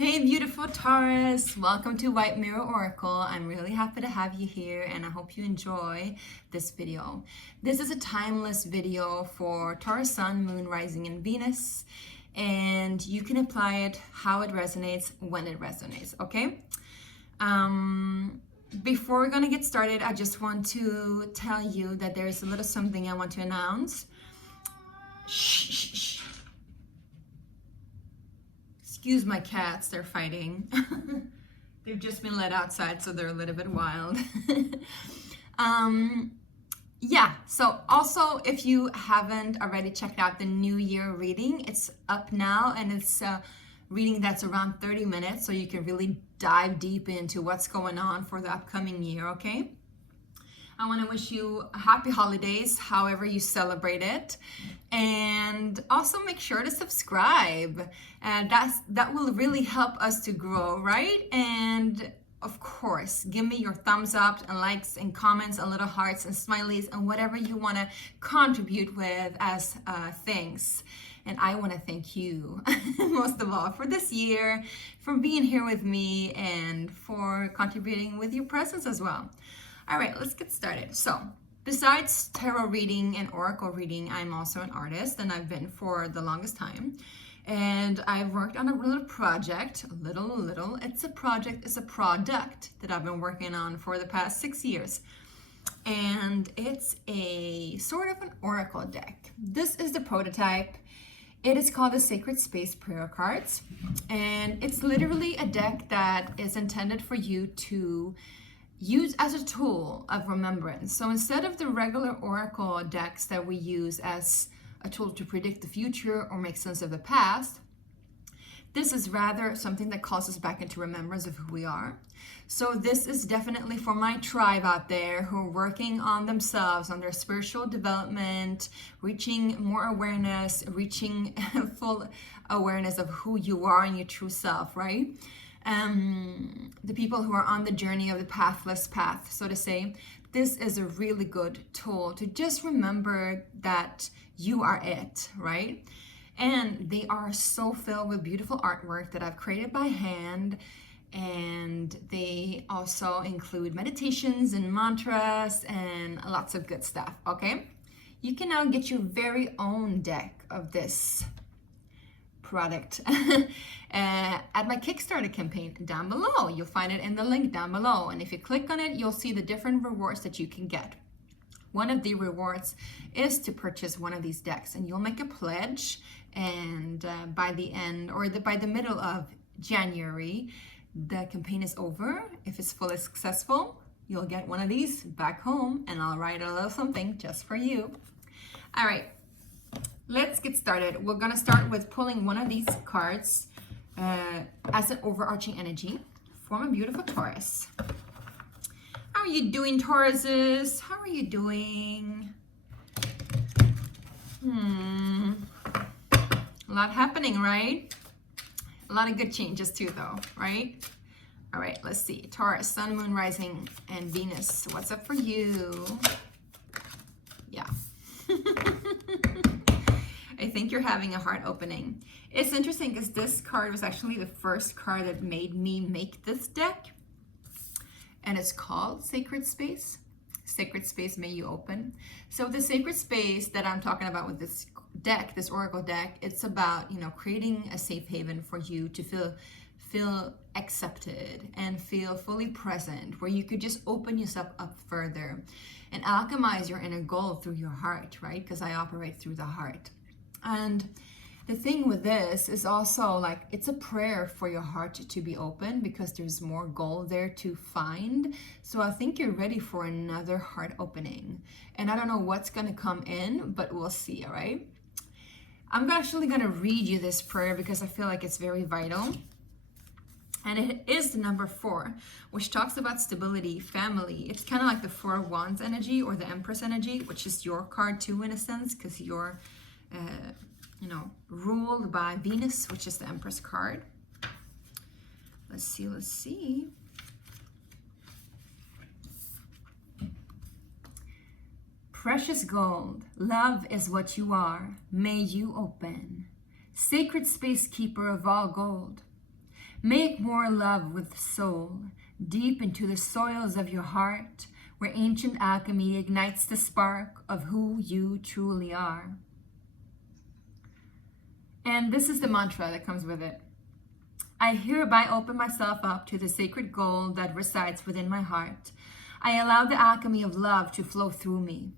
Hey beautiful Taurus, welcome to White Mirror Oracle. I'm really happy to have you here and I hope you enjoy this video. This is a timeless video for Taurus Sun, Moon, Rising, and Venus, and you can apply it how it resonates when it resonates, okay? Before we're gonna get started, I just want to tell you that there's a little something I want to announce. Shh, shh, shh. Excuse my cats, they're fighting. They've just been let outside, so they're a little bit wild. Yeah, so also if you haven't already checked out the New Year reading, it's up now and it's a reading that's around 30 minutes, so you can really dive deep into what's going on for the upcoming year, okay? I want to wish you happy holidays, however you celebrate it. And also make sure to subscribe. That will really help us to grow, right? And of course, give me your thumbs up and likes and comments and little hearts and smileys and whatever you want to contribute with as things. And I want to thank you most of all for this year, for being here with me, and for contributing with your presence as well. All right, let's get started. So, besides tarot reading and oracle reading, I'm also an artist, and I've been for the longest time. And I've worked on a little project, it's a product that I've been working on for the past 6 years. And it's a sort of an oracle deck. This is the prototype. It is called the Sacred Space Prayer Cards. And it's literally a deck that is intended for you to use as a tool of remembrance. So instead of the regular oracle decks that we use as a tool to predict the future or make sense of the past, this is rather something that calls us back into remembrance of who we are. So this is definitely for my tribe out there who are working on themselves, on their spiritual development, reaching more awareness, reaching full awareness of who you are and your true self, right? The people who are on the journey of the pathless path, so to say. This is a really good tool to just remember that you are it, right? And they are so filled with beautiful artwork that I've created by hand, and they also include meditations and mantras and lots of good stuff, okay? You can now get your very own deck of this product at my Kickstarter campaign down below. You'll find it in the link down below, and if you click on it, you'll see the different rewards that you can get. One of the rewards is to purchase one of these decks, and you'll make a pledge, and by the end or by the middle of January, the campaign is over. If it's fully successful, you'll get one of these back home, and I'll write a little something just for you. All right, let's get started. We're gonna start with pulling one of these cards as an overarching energy for my beautiful Taurus. How are you doing, Tauruses? How are you doing? A lot happening, right? A lot of good changes too, though, right? All right, let's see. Taurus, Sun, Moon, Rising, and Venus. What's up for you? Yeah. I think you're having a heart opening. It's interesting because this card was actually the first card that made me make this deck. And it's called Sacred Space. Sacred Space, may you open. So the sacred space that I'm talking about with this deck, this oracle deck, it's about, creating a safe haven for you to feel accepted and feel fully present, where you could just open yourself up further and alchemize your inner gold through your heart, right? Because I operate through the heart. And the thing with this is also like it's a prayer for your heart to be open, because there's more gold there to find. So I think you're ready for another heart opening. And I don't know what's going to come in, but we'll see, all right? I'm actually going to read you this prayer because I feel like it's very vital. And it is the number 4, which talks about stability, family. It's kind of like the 4 of Wands energy or the Empress energy, which is your card too in a sense, because you're ruled by Venus, which is the Empress card. Let's see. Precious gold, love is what you are. May you open. Sacred space keeper of all gold. Make more love with the soul, deep into the soils of your heart, where ancient alchemy ignites the spark of who you truly are. And this is the mantra that comes with it. I hereby open myself up to the sacred gold that resides within my heart. I allow the alchemy of love to flow through me.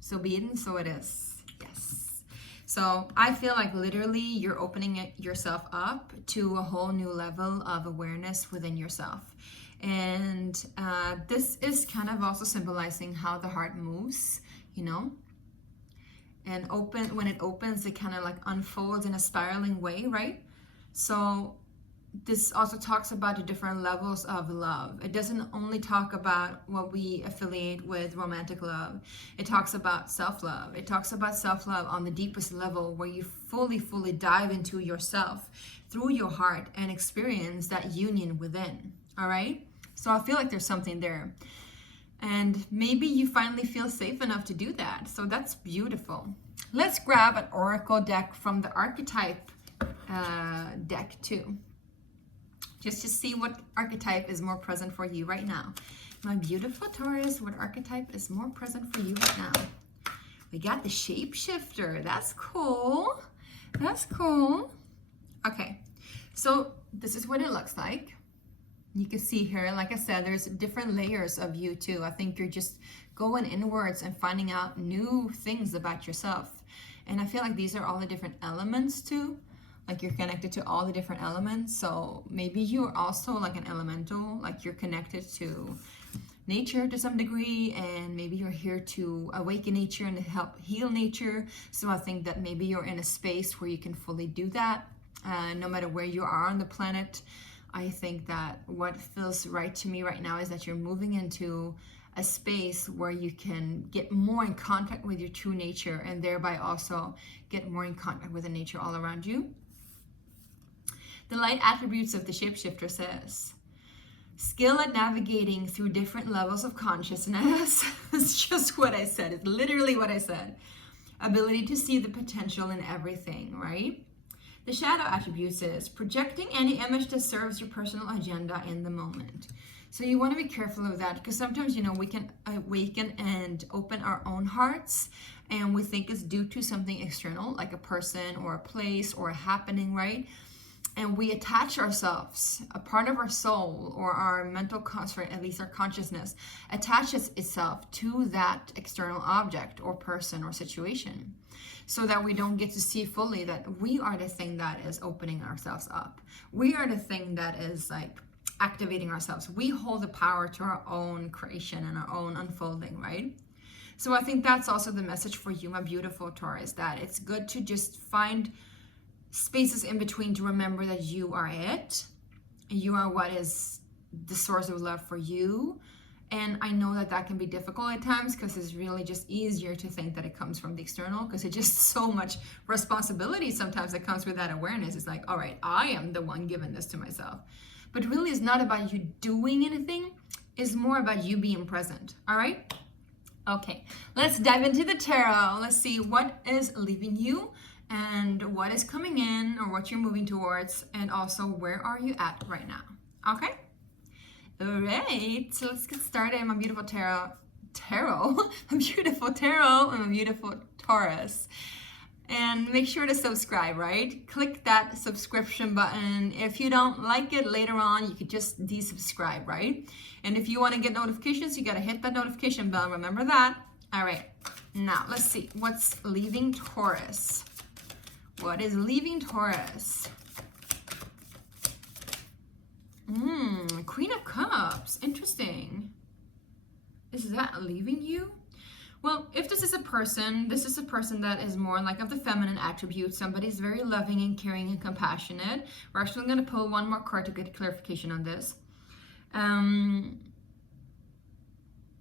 So be it and so it is. Yes. So I feel like literally you're opening yourself up to a whole new level of awareness within yourself. And this is kind of also symbolizing how the heart moves, you know. And when it opens, it kind of like unfolds in a spiraling way, right? So this also talks about the different levels of love. It doesn't only talk about what we affiliate with romantic love. It talks about self-love. It talks about self-love on the deepest level, where you fully dive into yourself through your heart and experience that union within. All right? So I feel like there's something there. And maybe you finally feel safe enough to do that. So that's beautiful. Let's grab an oracle deck from the archetype deck too, just to see what archetype is more present for you right now. My beautiful Taurus, what archetype is more present for you right now? We got the shapeshifter. That's cool. That's cool. Okay, so this is what it looks like. You can see here, like I said, there's different layers of you too. I think you're just going inwards and finding out new things about yourself. And I feel like these are all the different elements too. Like you're connected to all the different elements. So maybe you're also like an elemental, like you're connected to nature to some degree, and maybe you're here to awaken nature and help heal nature. So I think that maybe you're in a space where you can fully do that, no matter where you are on the planet. I think that what feels right to me right now is that you're moving into a space where you can get more in contact with your true nature, and thereby also get more in contact with the nature all around you. The light attributes of the shapeshifter says, skill at navigating through different levels of consciousness. It's just what I said. It's literally what I said. Ability to see the potential in everything, right? The shadow attributes is projecting any image that serves your personal agenda in the moment. So you want to be careful of that, because sometimes, you know, we can awaken and open our own hearts, and we think it's due to something external, like a person or a place or a happening, right? And we attach ourselves, a part of our soul or our mental construct, at least our consciousness, attaches itself to that external object or person or situation, so that we don't get to see fully that we are the thing that is opening ourselves up. We are the thing that is like activating ourselves. We hold the power to our own creation and our own unfolding, right? So I think that's also the message for you, my beautiful Taurus, that it's good to just find spaces in between to remember that you are it. You are what is the source of love for you. And I know that that can be difficult at times, because it's really just easier to think that it comes from the external, because it's just so much responsibility sometimes that comes with that awareness. It's like, all right, I am the one giving this to myself. But really, it's not about you doing anything. It's more about you being present. All right? Okay, let's dive into the tarot. Let's see what is leaving you, and what is coming in, or what you're moving towards, and also where are you at right now. Okay? All right, so let's get started. My beautiful tarot, my beautiful tarot, and my beautiful Taurus. And make sure to subscribe, right? Click that subscription button. If you don't like it later on, you could just desubscribe, right? And if you want to get notifications, you got to hit that notification bell. Remember that. All right, now let's see what's leaving Taurus. What is leaving Taurus? Queen of Cups. Interesting. Is that leaving you? Well, if this is a person that is more like of the feminine attribute. Somebody's very loving and caring and compassionate. We're actually going to pull one more card to get clarification on this.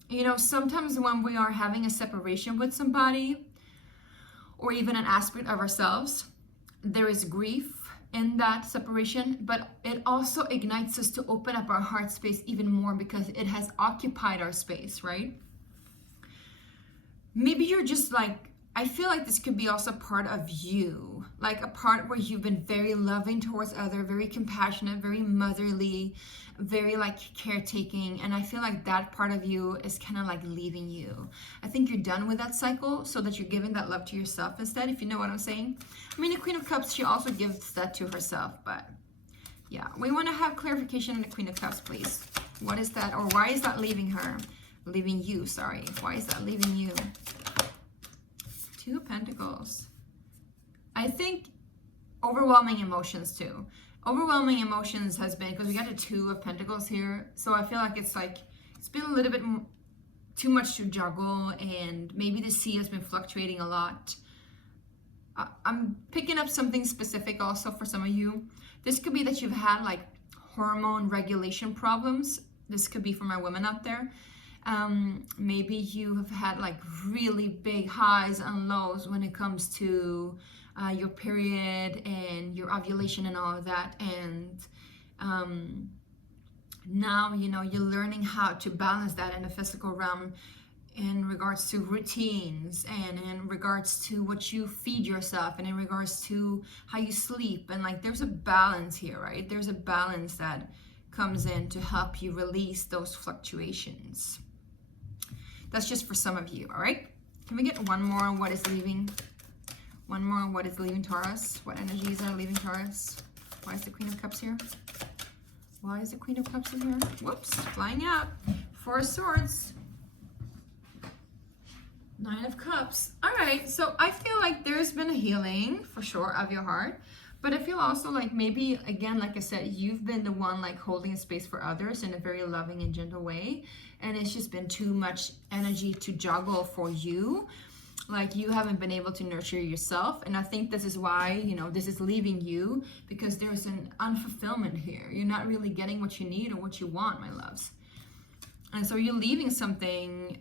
You know, sometimes when we are having a separation with somebody, or even an aspect of ourselves, there is grief in that separation, but it also ignites us to open up our heart space even more, because it has occupied our space, right? Maybe you're just like, I feel like this could be also part of you, like a part where you've been very loving towards others, very compassionate, very motherly, very like caretaking. And I feel like that part of you is kind of like leaving you. I think you're done with that cycle so that you're giving that love to yourself instead, if you know what I'm saying. I mean, the Queen of Cups, she also gives that to herself, but yeah, we want to have clarification on the Queen of Cups, please. What is that, or why is that leaving her? Leaving you, sorry. Why is that leaving you? Two of Pentacles. I think overwhelming emotions too. Overwhelming emotions has been, because we got a Two of Pentacles here, so I feel like it's been a little bit too much to juggle, and maybe the sea has been fluctuating a lot. I'm picking up something specific also for some of you. This could be that you've had like hormone regulation problems. This could be for my women out there. Maybe you have had like really big highs and lows when it comes to your period and your ovulation and all of that. And now, you know, you're learning how to balance that in the physical realm in regards to routines, and in regards to what you feed yourself, and in regards to how you sleep. And like, there's a balance here, right? There's a balance that comes in to help you release those fluctuations. That's just for some of you, all right? Can we get one more on what is leaving? One more on what is leaving Taurus? What energies are leaving Taurus? Why is the Queen of Cups here? Why is the Queen of Cups in here? Whoops, flying out. Four of Swords. Nine of Cups. All right, so I feel like there's been a healing for sure of your heart, but I feel also like maybe, again, like I said, you've been the one like holding a space for others in a very loving and gentle way, and it's just been too much energy to juggle for you. Like, you haven't been able to nurture yourself, and I think this is why, you know, this is leaving you, because there's an unfulfillment here. You're not really getting what you need or what you want, my loves. And so you're leaving something,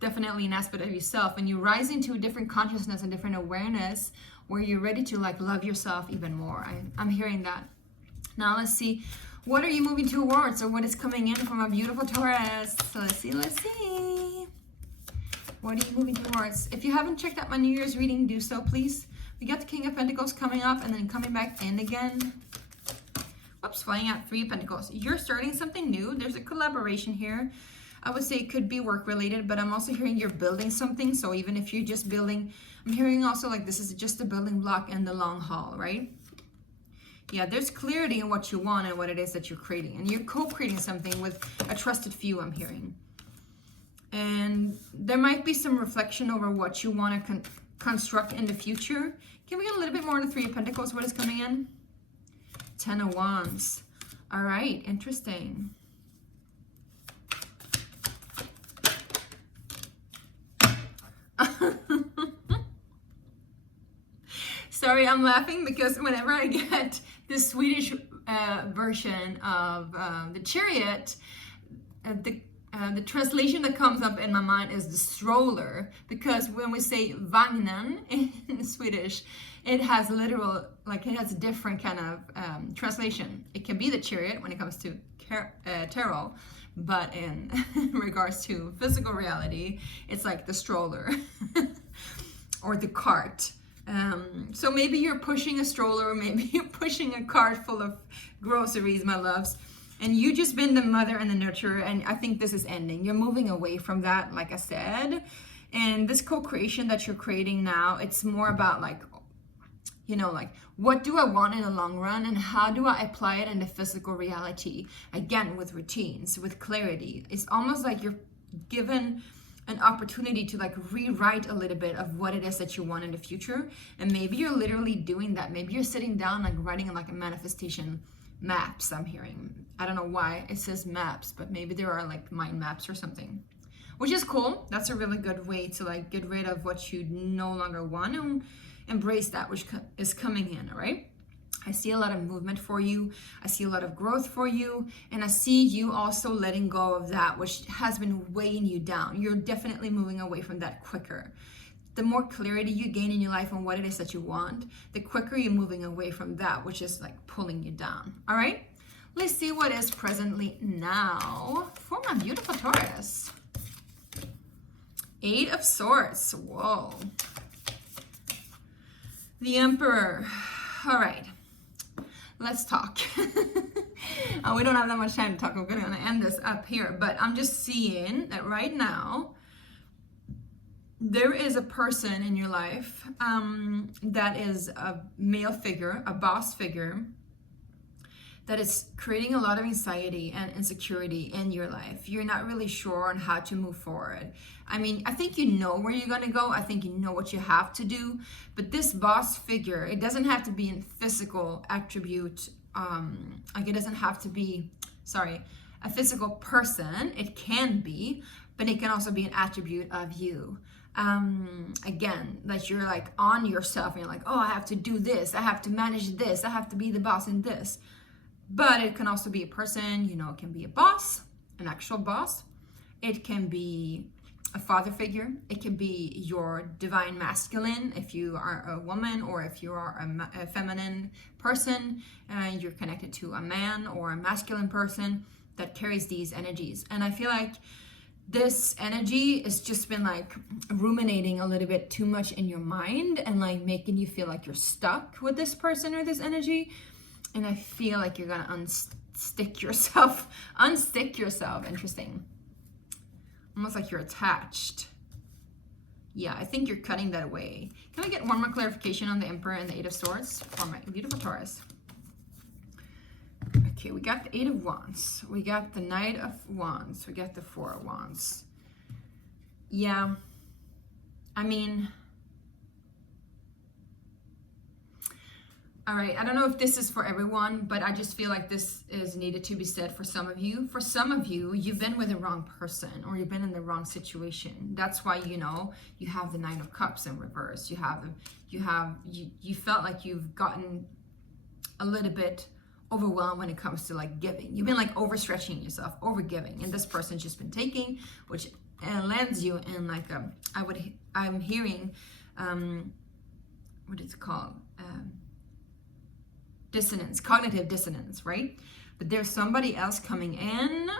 definitely an aspect of yourself, and you're rising to a different consciousness and different awareness where you're ready to like love yourself even more. I'm hearing that. Now let's see, what are you moving towards, or what is coming in from a beautiful Taurus? So let's see. What are you moving towards? If you haven't checked out my New Year's reading, do so please. We got the King of Pentacles coming up and then coming back in again. Whoops, flying out. Three of Pentacles. You're starting something new. There's a collaboration here. I would say it could be work related, but I'm also hearing you're building something. So even if you're just building, I'm hearing also like this is just a building block in the long haul, right? Yeah, there's clarity in what you want and what it is that you're creating. And you're co-creating something with a trusted few, I'm hearing. And there might be some reflection over what you want to construct in the future. Can we get a little bit more on the Three of Pentacles? What is coming in? Ten of Wands. All right, interesting. Sorry, I'm laughing because whenever I get the Swedish version of the Chariot, the translation that comes up in my mind is the stroller, because when we say vagnen in Swedish, it has literal, like it has a different kind of translation. It can be the chariot when it comes to tarot, but in regards to physical reality, it's like the stroller or the cart. So maybe you're pushing a stroller, or maybe you're pushing a cart full of groceries, my loves. And you just been the mother and the nurturer, and I think this is ending. You're moving away from that, like I said. And this co-creation that you're creating now, it's more about like, you know, like, what do I want in the long run, and how do I apply it in the physical reality? Again, with routines, with clarity. It's almost like you're given an opportunity to like rewrite a little bit of what it is that you want in the future. And maybe you're literally doing that. Maybe you're sitting down like writing like a manifestation maps, I'm hearing. I don't know why it says maps, but maybe there are like mind maps or something, which is cool. That's a really good way to like get rid of what you no longer want and embrace that which is coming in, all right? I see a lot of movement for you. I see a lot of growth for you. And I see you also letting go of that which has been weighing you down. You're definitely moving away from that quicker. The more clarity you gain in your life on what it is that you want, the quicker you're moving away from that which is like pulling you down. All right, let's see what is presently now for my beautiful Taurus. Eight of Swords. Whoa. The Emperor. All right, let's talk. We don't have that much time to talk. We're going to end this up here, but I'm just seeing that right now there is a person in your life that is a male figure, a boss figure, that is creating a lot of anxiety and insecurity in your life. You're not really sure on how to move forward. I mean, I think you know where you're gonna go. I think you know what you have to do. But this boss figure, it doesn't have to be in physical attribute. Like it doesn't have to be, a physical person. It can be, but it can also be an attribute of you. Again, that you're like on yourself and you're like, oh, I have to do this. I have to manage this. I have to be the boss in this. But it can also be a person, you know, it can be a boss, an actual boss. It can be a father figure. It can be your divine masculine if you are a woman, or if you are a feminine person, you're connected to a man or a masculine person that carries these energies. And I feel like this energy has just been like ruminating a little bit too much in your mind and like making you feel like you're stuck with this person or this energy. And I feel like you're gonna unstick yourself. Interesting. Almost like you're attached. Yeah, I think you're cutting that away. Can I get one more clarification on the Emperor and the Eight of Swords for my beautiful Taurus? Okay, we got the Eight of Wands. We got the Knight of Wands. We got the Four of Wands. Yeah, I mean, all right, I don't know if this is for everyone, but I just feel like this is needed to be said for some of you. For some of you, you've been with the wrong person, or you've been in the wrong situation. That's why, you know, you have the Nine of Cups in reverse. You felt like you've gotten a little bit overwhelmed when it comes to like giving. You've been like overstretching yourself, overgiving, and this person's just been taking, which lands you in like I'm hearing, what is it called? Dissonance, cognitive dissonance, right? But there's somebody else coming in.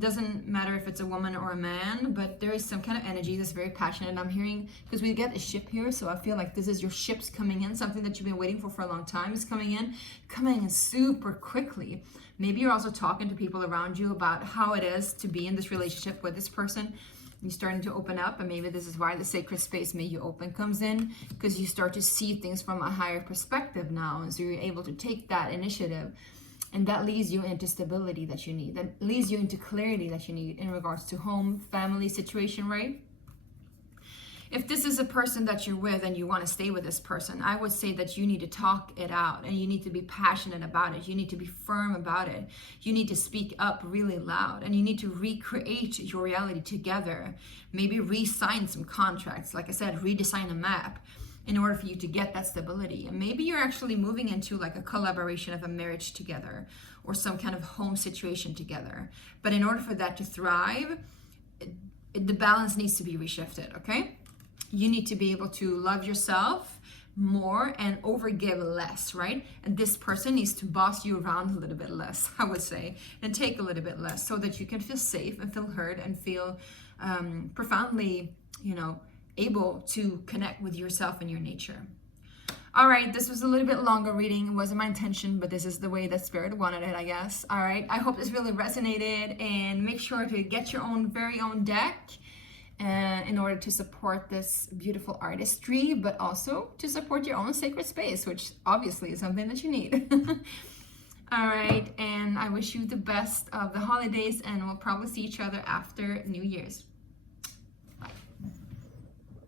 Doesn't matter if it's a woman or a man, but there is some kind of energy that's very passionate. I'm hearing, because we get a ship here, so I feel like this is your ships coming in. Something that you've been waiting for a long time is coming in super quickly. Maybe you're also talking to people around you about how it is to be in this relationship with this person. You're starting to open up, and maybe this is why the sacred space made you open comes in, because you start to see things from a higher perspective now, and so you're able to take that initiative, and that leads you into stability that you need, that leads you into clarity that you need in regards to home, family situation, right? If this is a person that you're with and you want to stay with this person, I would say that you need to talk it out, and you need to be passionate about it. You need to be firm about it. You need to speak up really loud, and you need to recreate your reality together. Maybe re-sign some contracts. Like I said, redesign a map in order for you to get that stability. And maybe you're actually moving into like a collaboration of a marriage together, or some kind of home situation together. But in order for that to thrive, the balance needs to be reshifted, okay? You need to be able to love yourself more and overgive less, right? And this person needs to boss you around a little bit less, I would say, and take a little bit less, so that you can feel safe and feel heard and feel profoundly, you know, able to connect with yourself and your nature. All right, this was a little bit longer reading. It wasn't my intention, but this is the way that Spirit wanted it, I guess. All right, I hope this really resonated, and make sure to get your very own deck in order to support this beautiful artistry, but also to support your own sacred space, which obviously is something that you need. All right, and I wish you the best of the holidays, and we'll probably see each other after New Year's.